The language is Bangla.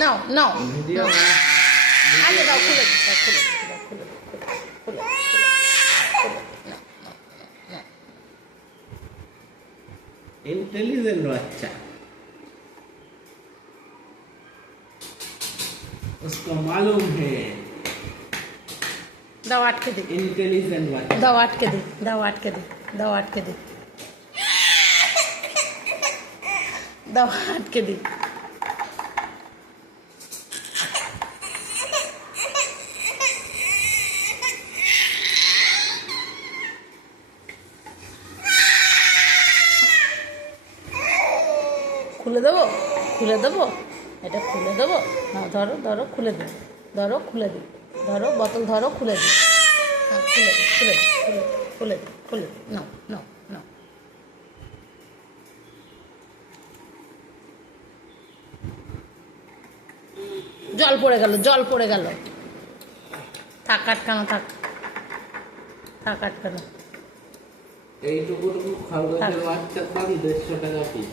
নাও নাও ভিডিও আগে দাও, খুলে দাও, খুলে দাও, খুলে দাও, খুলে দাও, इंटेलिजेंट बच्चा, उसको मालूम है দাও আটকে দে, इंटेलिजेंट बच्चा। দাও আটকে দে, দাও আটকে দে, দাও আটকে দে, দাও আটকে দে। খুলে দেবো, খুলে দেবো, এটা খুলে দেবো। নাও ধরো, ধরো, খুলে দিই, ধরো, খুলে দিই, ধরো, বোতল ধরো, খুলে দিই। হ্যাঁ, খুলে দিই, খুলে দিই, খুলে দিই, খুলে দিই, খুলে দিই, নাও নাও নাও। জল পড়ে গেল, জল পড়ে গেল। থাক আটকানো, থাক, থাক আটকানো। এইটুকু খরগোশের বাচ্চার দাম 150 টাকা পিস।